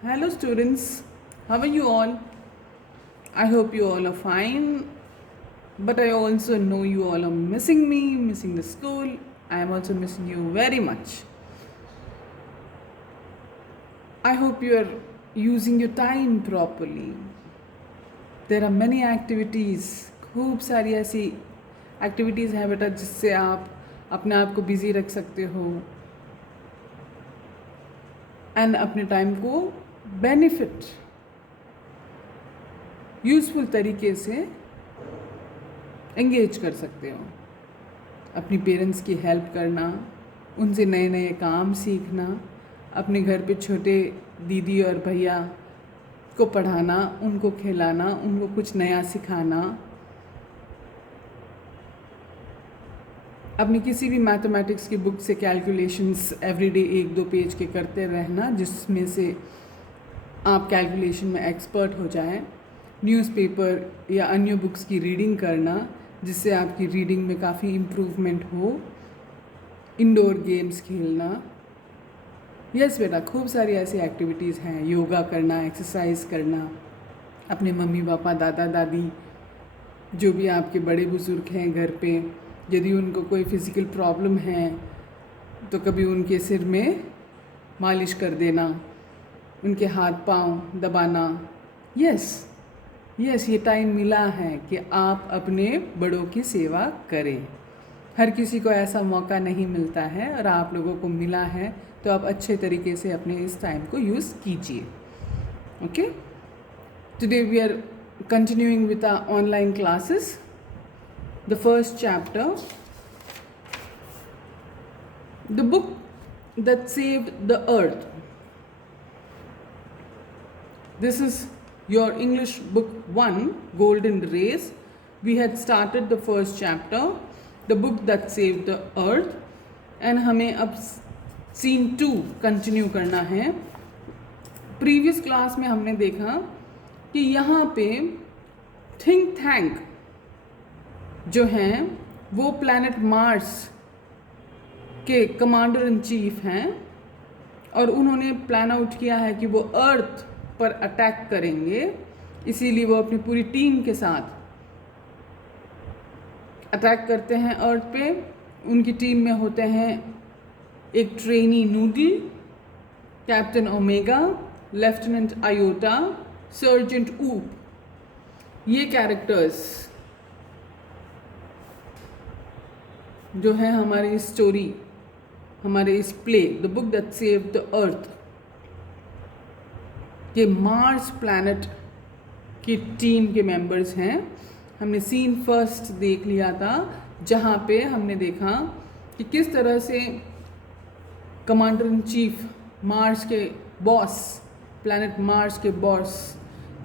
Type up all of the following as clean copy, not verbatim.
Hello, students. How are you all? I hope you all are fine. But I also know you all are missing me, missing the school. I am also missing you very much. I hope you are using your time properly. There are many activities. खूब सारी ऐसी activities हैं बेटा जिससे आप अपने आप को बिजी रख सकते हो एंड अपने टाइम को बेनिफिट यूज़फुल तरीके से एंगेज कर सकते हो। अपनी पेरेंट्स की हेल्प करना, उनसे नए नए काम सीखना, अपने घर पे छोटे दीदी और भैया को पढ़ाना, उनको खिलाना, उनको कुछ नया सिखाना, अपनी किसी भी मैथमेटिक्स की बुक से कैलकुलेशंस एवरीडे 1-2 पेज के करते रहना जिसमें से आप कैलकुलेशन में एक्सपर्ट हो जाएं। न्यूज़पेपर या अन्य बुक्स की रीडिंग करना जिससे आपकी रीडिंग में काफ़ी इम्प्रूवमेंट हो। इंडोर गेम्स खेलना। यस बेटा, खूब सारी ऐसी एक्टिविटीज़ हैं। योगा करना, एक्सरसाइज करना, अपने मम्मी पापा, दादा दादी, जो भी आपके बड़े बुज़ुर्ग हैं घर पे, यदि उनको कोई फ़िज़िकल प्रॉब्लम है तो कभी उनके सिर में मालिश कर देना, उनके हाथ पांव दबाना। यस, ये टाइम मिला है कि आप अपने बड़ों की सेवा करें। हर किसी को ऐसा मौका नहीं मिलता है और आप लोगों को मिला है, तो आप अच्छे तरीके से अपने इस टाइम को यूज़ कीजिए। Okay, today we are continuing with our online classes. The first chapter, the book that saved the earth. This is your English book 1, Golden Race. We had started the first chapter, the book that saved the earth, and हमें अब scene 2 continue करना है। Previous class में हमने देखा कि यहाँ पे थिंक टैंक जो हैं वो प्लैनेट मार्स के कमांडर इन चीफ हैं और उन्होंने प्लान आउट किया है कि वो अर्थ पर अटैक करेंगे। इसीलिए वो अपनी पूरी टीम के साथ अटैक करते हैं अर्थ पे। उनकी टीम में होते हैं एक trainee noodle, captain omega, lieutenant iota, sergeant ऊप। ये कैरेक्टर्स जो है हमारी इस स्टोरी, हमारे इस play the book that saved the earth के मार्स प्लैनेट की टीम के मेंबर्स हैं। हमने सीन फर्स्ट देख लिया था जहाँ पे हमने देखा कि किस तरह से कमांडर इन चीफ मार्स के बॉस, प्लैनेट मार्स के बॉस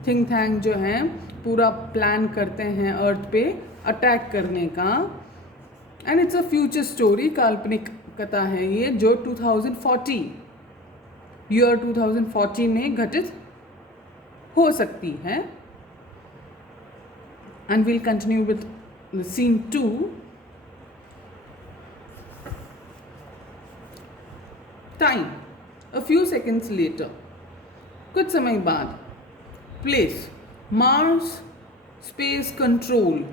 थिंक टैंक जो हैं पूरा प्लान करते हैं अर्थ पे अटैक करने का। And it's a future story, काल्पनिक कथा है ये जो 2040 में घटित हो सकती है। And will continue with scene 2। Time a few seconds later, कुछ समय बाद। Place Mars space control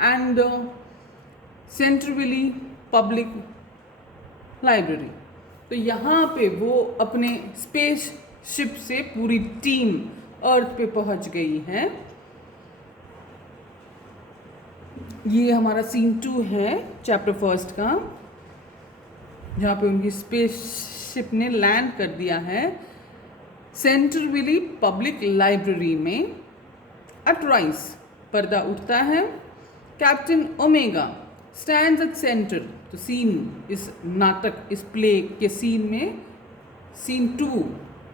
and centrally public library. तो यहाँ पे वो अपने स्पेस शिप से पूरी टीम अर्थ पे पहुँच गई है। ये हमारा सीन 2 है चैप्टर फर्स्ट का, जहाँ पे उनकी स्पेस शिप ने लैंड कर दिया है सेंट्रली पब्लिक लाइब्रेरी में। एट राइस, पर्दा उठता है। Captain omega stands at centre. तो सीन, इस नाटक, इस प्ले के सीन में सीन 2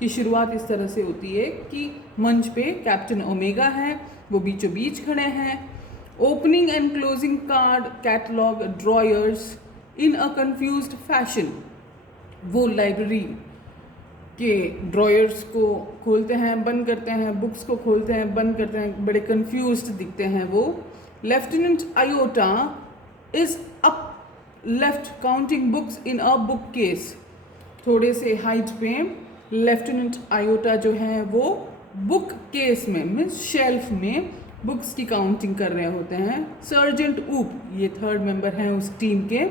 की शुरुआत इस तरह से होती है कि मंच पे कैप्टन ओमेगा है, वो बीचों बीच खड़े हैं। Opening and closing card catalog drawers in a confused fashion. वो लाइब्रेरी के ड्रॉयर्स को खोलते हैं, बंद करते हैं, बुक्स को खोलते हैं, बंद करते हैं, बड़े कंफ्यूज्ड दिखते हैं वो। Lieutenant iota is up left counting books in a book case. थोड़े से हाइट पे लेफ्टिनेंट आयोटा जो है वो बुक केस में मीन्स शेल्फ में बुक्स की काउंटिंग कर रहे होते हैं। सर्जेंट ऊप, ये थर्ड मेंबर हैं उस टीम के,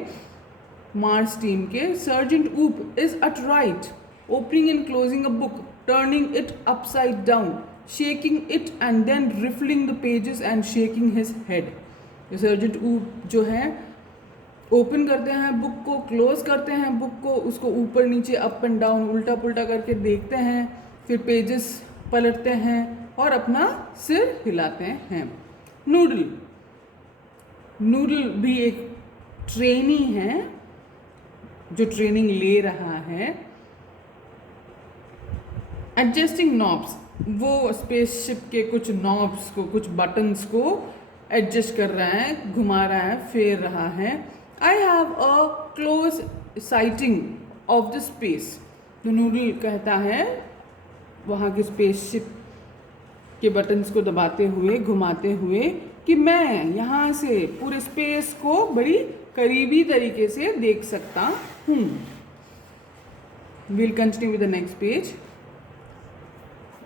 मार्स टीम के। Sergeant Oop is at right, opening and closing a book, turning it upside down, shaking it and then riffling the pages and shaking his head. Sergeant Oop जो है open करते हैं book को, close करते हैं book को, उसको ऊपर नीचे अप एंड डाउन उल्टा पुल्टा करके देखते हैं, फिर पेजेस पलटते हैं और अपना सिर हिलाते हैं। नूडल, नूडल भी एक ट्रेनी है जो ट्रेनिंग ले रहा है। एडजस्टिंग नॉब्स, वो स्पेसशिप के कुछ नॉब्स को, कुछ बटन्स को एडजस्ट कर रहा है, घुमा रहा है, फेर रहा है। I have a close sighting of the space, तो नूडल कहता है वहाँ के स्पेसशिप के बटन्स को दबाते हुए, घुमाते हुए, कि मैं यहाँ से पूरे स्पेस को बड़ी करीबी तरीके से देख सकता हूँ। Will continue with the next page.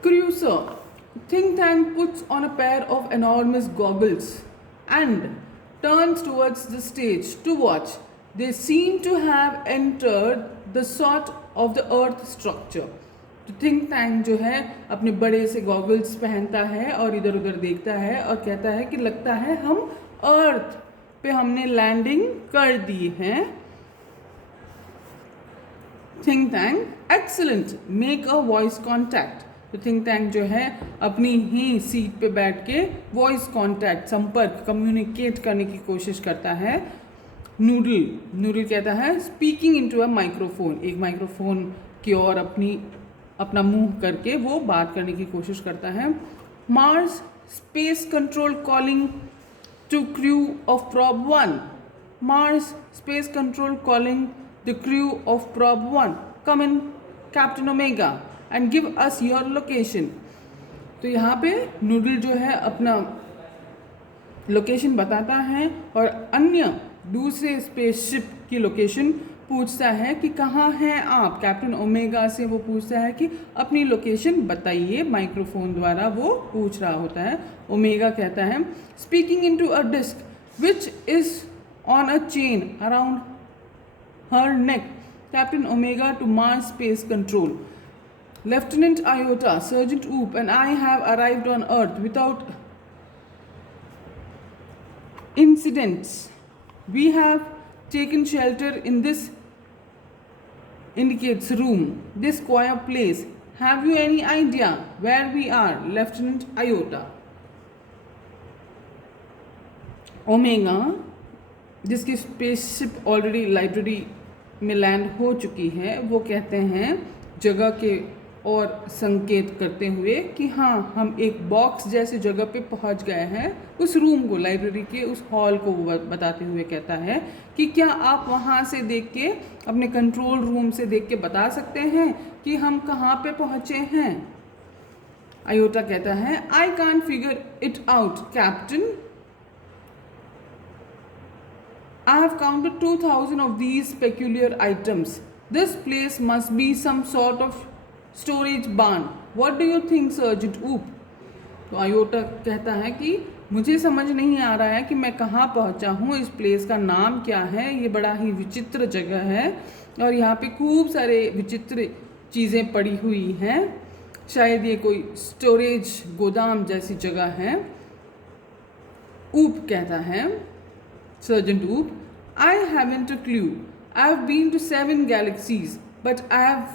Crusoe, think tank puts on a pair of enormous goggles and turns towards the stage to watch. They seem to have entered the sort of the earth structure. तो think tank जो है अपने बड़े से goggles पहनता है और इधर उधर देखता है और कहता है कि लगता है हम अर्थ पे हमने लैंडिंग कर दी है। Think tank, excellent, make a voice contact. तो थिंक टैंक जो है अपनी ही सीट पे बैठ के वॉइस कॉन्टैक्ट, संपर्क, कम्युनिकेट करने की कोशिश करता है। नूडल कहता है स्पीकिंग इनटू अ माइक्रोफोन, एक माइक्रोफोन की ओर अपना मुंह करके वो बात करने की कोशिश करता है। Mars space control calling to crew of probe 1, Mars space control calling the crew of probe 1, come in captain Omega and give us your location. तो यहाँ पे नूडल जो है अपना लोकेशन बताता है और अन्य दूसरे स्पेसशिप की लोकेशन पूछता है कि कहाँ हैं आप। कैप्टन ओमेगा से वो पूछता है कि अपनी लोकेशन बताइए, माइक्रोफोन द्वारा वो पूछ रहा होता है। ओमेगा कहता है speaking into a disc which is on a chain around her neck, captain Omega to Mars space control. Lieutenant Iota, Sergeant Oop and I have arrived on Earth without incidents. We have taken shelter in this, indicates room, this quiet place. Have you any idea where we are, Lieutenant Iota? Omega, जिसकी spaceship already library में land हो चुकी है, वो कहते हैं जगह के और संकेत करते हुए कि हाँ हम एक बॉक्स जैसे जगह पे पहुंच गए हैं। उस रूम को, लाइब्रेरी के उस हॉल को वो बताते हुए कहता है कि क्या आप वहाँ से देख के, अपने कंट्रोल रूम से देख के बता सकते हैं कि हम कहाँ पे पहुँचे हैं। आयोटा कहता है I can't figure it out captain, I have counted 2000 of these peculiar items. This place must be some sort of storage barn. What do you think, Sergeant Oop? तो आयोटा कहता है कि मुझे समझ नहीं आ रहा है कि मैं कहाँ पहुँचा हूँ, इस प्लेस का नाम क्या है, ये बड़ा ही विचित्र जगह है और यहाँ पे खूब सारे विचित्र चीज़ें पड़ी हुई हैं, शायद ये कोई स्टोरेज गोदाम जैसी जगह है। ऊप कहता है, Sergeant Oop, I haven't a clue. I've been to 7 galaxies, but I've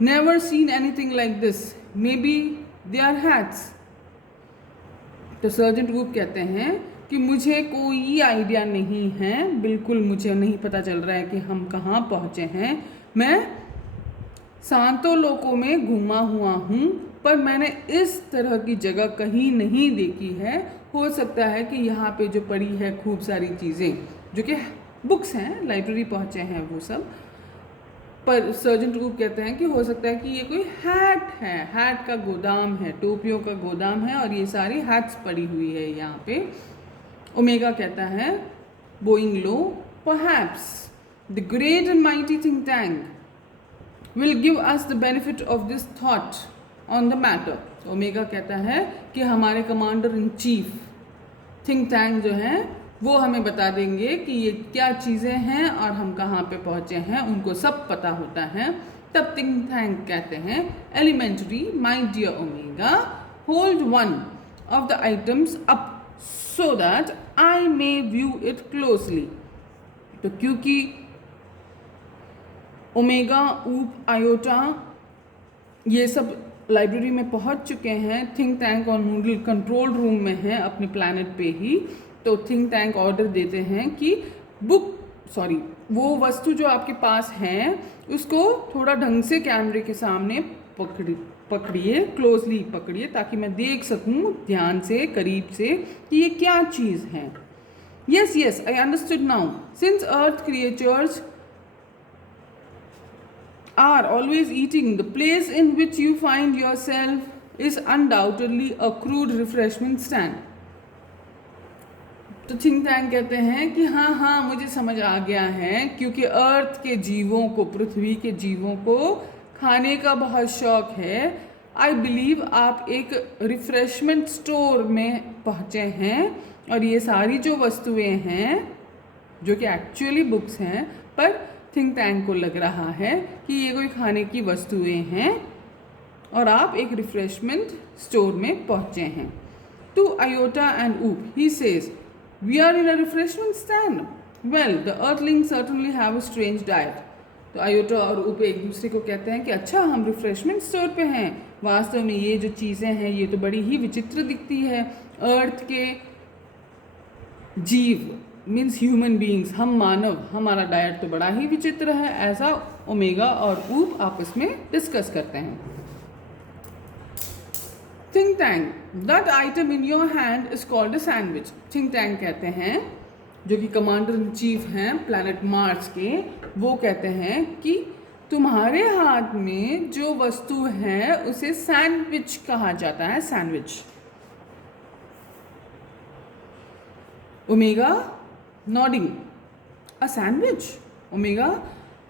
never seen anything like this. Maybe they are hats. तो सर्जेंट ऊप कहते हैं कि मुझे कोई आइडिया नहीं है, बिल्कुल मुझे नहीं पता चल रहा है कि हम कहाँ पहुँचे हैं। मैं सांतों लोकों में घूमा हुआ हूँ, पर मैंने इस तरह की जगह कहीं नहीं देखी है। हो सकता है कि यहाँ पे जो पड़ी है खूब सारी चीज़ें जो कि बुक्स हैं, लाइब्रेरी पहुँचे हैं वो सब, पर सर्जेंट ऊप कहते हैं कि हो सकता है कि ये कोई हैट है, हैट का गोदाम है, टोपियों का गोदाम है और ये सारी हैट्स पड़ी हुई है यहाँ पे। ओमेगा कहता है Boeing low, perhaps the great and mighty think tank will give us the benefit of this thought on the matter. Omega कहता है कि हमारे commander in chief think tank जो हैं वो हमें बता देंगे कि ये क्या चीज़ें हैं और हम कहाँ पे पहुँचे हैं, उनको सब पता होता है। तब थिंक टैंक कहते हैं elementary my dear Omega hold one of the items up so that I may view it closely. तो क्योंकि ओमेगा, ऊप, आयोटा ये सब लाइब्रेरी में पहुंच चुके हैं, थिंक टैंक और नूडल कंट्रोल रूम में हैं अपने प्लैनेट पे ही, तो थिंक टैंक ऑर्डर देते हैं कि वो वस्तु जो आपके पास है उसको थोड़ा ढंग से कैमरे के सामने पकड़िए, क्लोजली पकड़िए, ताकि मैं देख सकूं ध्यान से, करीब से कि ये क्या चीज़ है। Yes I understood now, since earth creatures are always eating, the place in which you find yourself is undoubtedly a crude refreshment stand। तो थिंक टैंक कहते हैं कि हाँ मुझे समझ आ गया है, क्योंकि अर्थ के जीवों को, पृथ्वी के जीवों को खाने का बहुत शौक है। आई बिलीव आप एक रिफ्रेशमेंट स्टोर में पहुँचे हैं और ये सारी जो वस्तुएं हैं जो कि एक्चुअली बुक्स हैं, पर थिंक टैंक को लग रहा है कि ये कोई खाने की वस्तुएं हैं और आप एक रिफ्रेशमेंट स्टोर में पहुंचे हैं। To Iota and Oop he says we are in a refreshment stand, well the earthling certainly have a strange diet. तो आयोटा और ऊप एक दूसरे को कहते हैं कि अच्छा हम रिफ्रेशमेंट स्टोर पे हैं, वास्तव में ये जो चीज़ें हैं ये तो बड़ी ही विचित्र दिखती है। अर्थ के जीव मीन्स ह्यूमन बींग्स, हम मानव, हमारा डाइट तो बड़ा ही विचित्र है। ऐसा ओमेगा और ऊप आपस में डिस्कस करते हैं। Think tank, that item in your hand is called a sandwich. Think Tank कहते हैं, जो कि कमांडर इन चीफ हैं प्लैनेट मार्स के, वो कहते हैं कि तुम्हारे हाथ में जो वस्तु है उसे सैंडविच कहा जाता है, sandwich. Omega nodding, a sandwich. Omega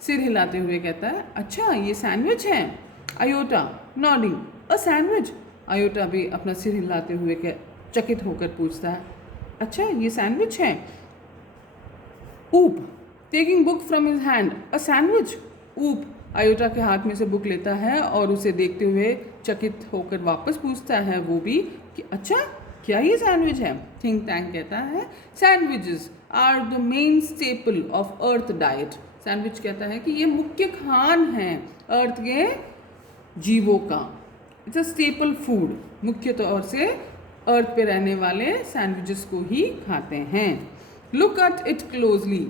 सिर हिलाते हुए कहता है अच्छा ये सैंडविच है। Iota nodding, a sandwich. Iota भी अपना सिर हिलाते हुए चकित होकर पूछता है अच्छा ये सैंडविच है। ऊप taking book from his hand, a sandwich. ऊप आयोटा के हाथ में से बुक लेता है और उसे देखते हुए चकित होकर वापस पूछता है वो भी कि अच्छा क्या ये सैंडविच है। थिंक टैंक कहता है sandwiches are the main staple of Earth diet. Sandwich कहता है कि ये मुख्य खान है अर्थ के जीवों का। इट्स अ स्टेपल फूड, मुख्य तौर से अर्थ पे रहने वाले सैंडविचेस को ही खाते हैं। Look at it closely,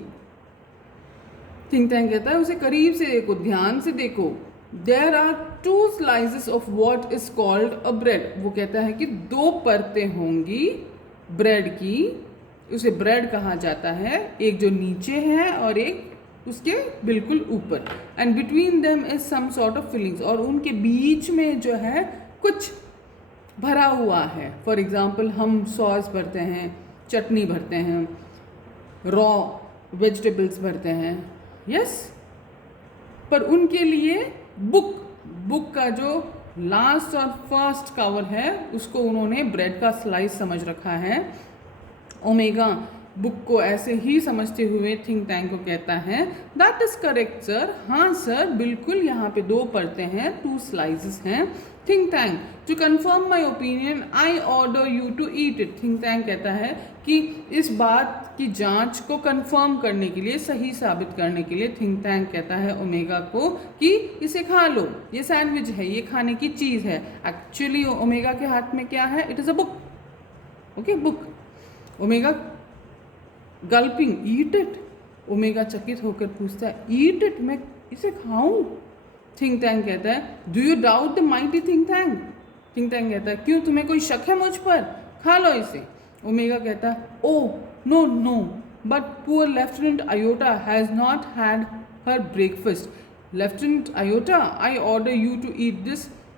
Think Tank कहता है उसे करीब से देखो, ध्यान से देखो। There are 2 slices of what is called a bread. वो कहता है कि 2 परतें होंगी ब्रेड की, उसे ब्रेड कहा जाता है, एक जो नीचे है और एक उसके बिल्कुल ऊपर। And between them is some sort of fillings, और उनके बीच में जो है कुछ भरा हुआ है। फॉर एग्जाम्पल हम सॉस भरते हैं, चटनी भरते हैं, रॉ वेजिटेबल्स भरते हैं, यस। पर उनके लिए बुक का जो लास्ट और फर्स्ट कवर है उसको उन्होंने ब्रेड का स्लाइस समझ रखा है। ओमेगा बुक को ऐसे ही समझते हुए थिंक टैंक को कहता है दैट इज करेक्ट सर। हाँ सर बिल्कुल, यहाँ पे 2 परतें हैं, 2 स्लाइसेस हैं। Think Tank to confirm my opinion I order you to eat it. Think Tank कहता है कि इस बात की जांच को कंफर्म करने के लिए, सही साबित करने के लिए थिंक टैंक कहता है ओमेगा को कि इसे खा लो, ये सैंडविच है, ये खाने की चीज़ है। एक्चुअली ओमेगा के हाथ में क्या है? It is a book, okay book. Omega गल्पिंग, eat it. Omega चकित होकर पूछता है ईट इट, मैं इसे खाऊं? थिंक टैंक कहता है do you doubt the mighty think tank. Think Tank कहता है क्यों, तुम्हें कोई शक है मुझ पर? खा लो इसे। ओमेगा कहता है oh no no, but poor lieutenant Iota has not had her breakfast. Lieutenant Iota I order you to eat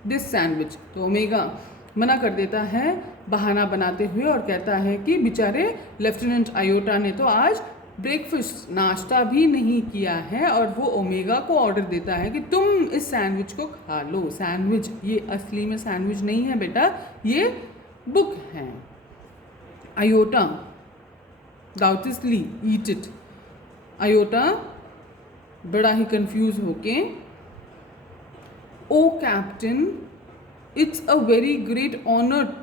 this sandwich. तो ओमेगा मना कर देता है बहाना बनाते हुए और कहता है कि बेचारे लेफ्टिनेंट आयोटा ने तो आज ब्रेकफास्ट नाश्ता भी नहीं किया है और वो ओमेगा को ऑर्डर देता है कि तुम इस सैंडविच को खा लो। सैंडविच ये असली में सैंडविच नहीं है बेटा, ये बुक है। Iota doubtlessly eat it. Iota बड़ा ही कंफ्यूज होके, oh captain, it's a very great honour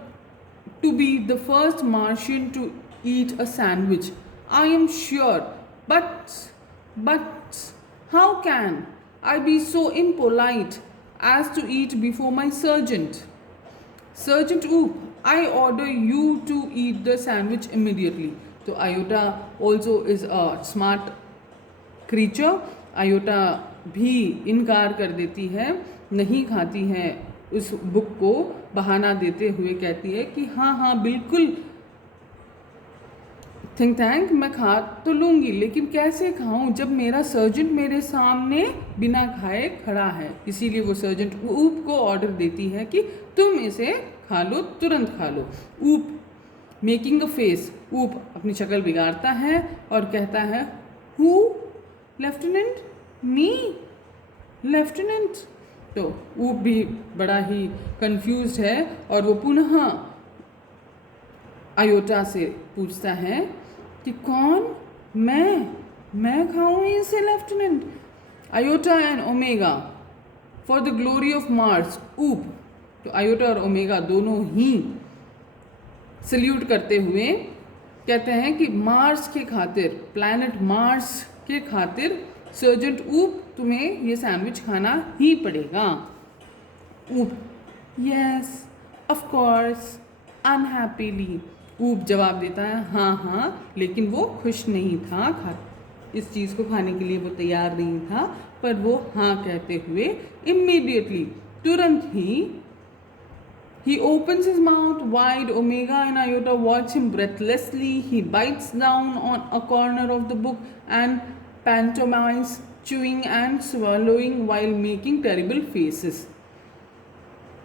to be the first Martian to eat a sandwich. I am sure, but how can I be so impolite as to eat before my sergeant? Sergeant Oop, I order you to eat the sandwich immediately. So Iota also is a smart creature. Iota भी इनकार कर देती है, नहीं खाती है उस book को, बहाना देते हुए कहती है कि हाँ हाँ बिल्कुल थिंक टैंक मैं खा तो लूँगी, लेकिन कैसे खाऊं जब मेरा सर्जेंट मेरे सामने बिना खाए खड़ा है। इसीलिए वो सर्जेंट ऊप को ऑर्डर देती है कि तुम इसे खा लो, तुरंत खा लो। ऊप मेकिंग अ फेस, ऊप अपनी शक्ल बिगाड़ता है और कहता है हु लेफ्टिनेंट, मी लेफ्टिनेंट। तो ऊप भी बड़ा ही कंफ्यूज्ड है और वो पुनः आयोटा से पूछता है कि कौन, मैं खाऊं इसे lieutenant. Iota and omega for the glory of Mars ऊप। तो आयोटा और ओमेगा दोनों ही सल्यूट करते हुए कहते हैं कि मार्स के खातिर, प्लैनेट मार्स के खातिर सर्जेंट ऊप तुम्हें ये सैंडविच खाना ही पड़ेगा। ऊप यस ऑफ कोर्स अनहैप्पीली। ऊप जवाब देता है हाँ हाँ, लेकिन वो खुश नहीं था, इस चीज़ को खाने के लिए वो तैयार नहीं था, पर वो हाँ कहते हुए इमीडिएटली, तुरंत ही he opens his mouth wide. Omega and Iota watch him breathlessly. He bites down on a corner of the book and pantomimes chewing and swallowing while making terrible faces.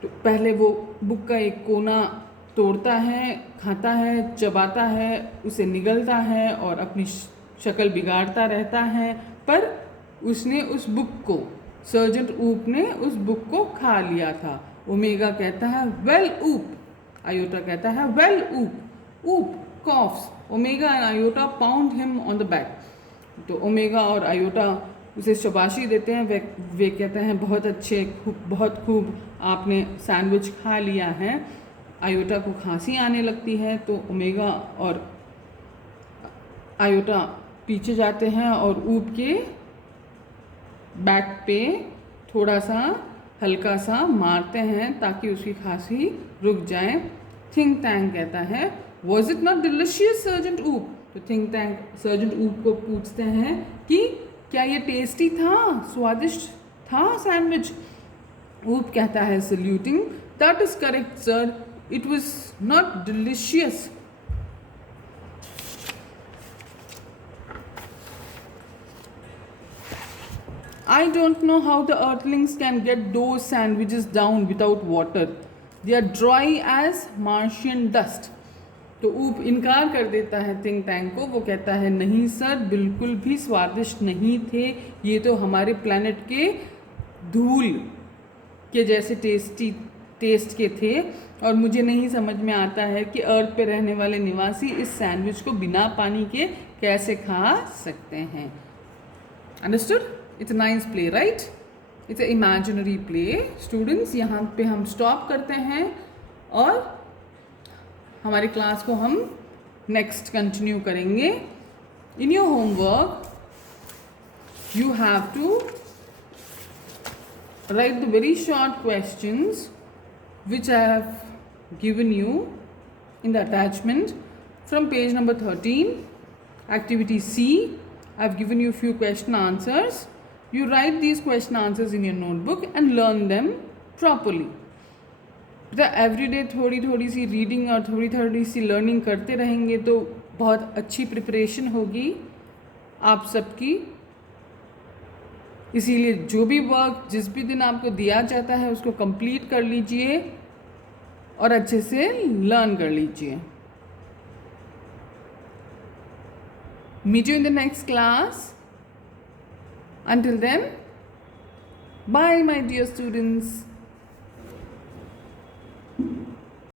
तो पहले वो बुक का एक कोना तोड़ता है, खाता है, चबाता है, उसे निगलता है और अपनी शक्ल बिगाड़ता रहता है, पर उसने उस बुक को, सर्जेंट ऊप ने उस बुक को खा लिया था। ओमेगा कहता है वेल ऊप, आयोटा कहता है वेल ऊप। ऊप coughs, omega and iota pound him on the back. तो ओमेगा और आयोटा उसे शाबाशी देते हैं, वे कहते हैं बहुत अच्छे, बहुत खूब, आपने सैंडविच खा लिया है। आयोटा को खांसी आने लगती है तो ओमेगा और आयोटा पीछे जाते हैं और ऊप के बैक पे थोड़ा सा हल्का सा मारते हैं ताकि उसकी खांसी रुक जाए। थिंक टैंक कहता है was it not delicious sergeant ऊप। तो थिंक टैंक सर्जेंट ऊप को पूछते हैं कि क्या ये टेस्टी था, स्वादिष्ट था सैंडविच। ऊप कहता है saluting that is correct sir, it was not delicious. I don't know how the earthlings can get those sandwiches down without water. They are dry as Martian dust. तो ऊप इनकार कर देता है थिंक टैंक को। वो कहता है नहीं सर, बिल्कुल भी स्वादिष्ट नहीं थे, ये तो हमारे प्लैनेट के धूल के जैसे टेस्ट के थे और मुझे नहीं समझ में आता है कि अर्थ पे रहने वाले निवासी इस सैंडविच को बिना पानी के कैसे खा सकते हैं। Understood? It's a nice play, right? It's a imaginary play. Students, यहाँ पे हम स्टॉप करते हैं और हमारी क्लास को हम नेक्स्ट कंटिन्यू करेंगे। In your homework you have to write the very short questions which I have given you in the attachment from page number 13, activity C. I have given you a few question answers. You write these question answers in your notebook and learn them properly. Every day थोड़ी थोड़ी सी reading और थोड़ी थोड़ी सी learning करते रहेंगे तो बहुत अच्छी प्रिपरेशन होगी आप सबकी। इसीलिए जो भी वर्क जिस भी दिन आपको दिया जाता है उसको कंप्लीट कर लीजिए और अच्छे से लर्न कर लीजिए। Meet you in the next class. Until then, bye, my dear students.